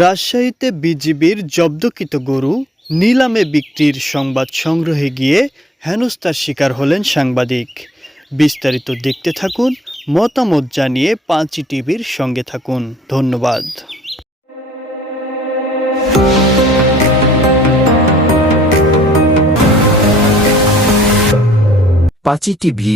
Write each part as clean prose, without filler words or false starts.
রাজশাহীতে বিজিবির জব্দকৃত গরু নিলামে বিক্রির সংবাদ সংগ্রহে গিয়ে হেনস্থার শিকার হলেন সাংবাদিক। বিস্তারিত দেখতে থাকুন, মতামত জানিয়ে পাঁচি টিভির সঙ্গে থাকুন। ধন্যবাদ। পাঁচি টিভি।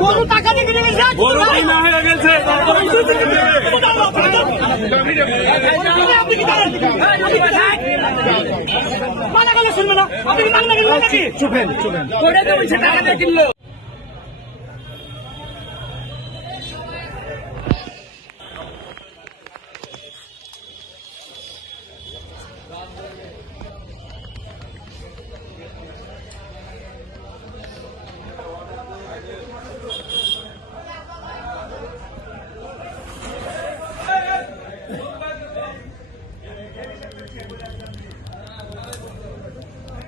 গরু টাকা দিয়ে কিনে গেছে, গরু কিনা হয়ে গেছে। আপনি কি জানেন? মানা গেলে শুনবে না, আপনি কি মানা গেলেন নাকি? চুপেন চুপেন, ওটা তো বলছে টাকা দিয়ে কিনলো।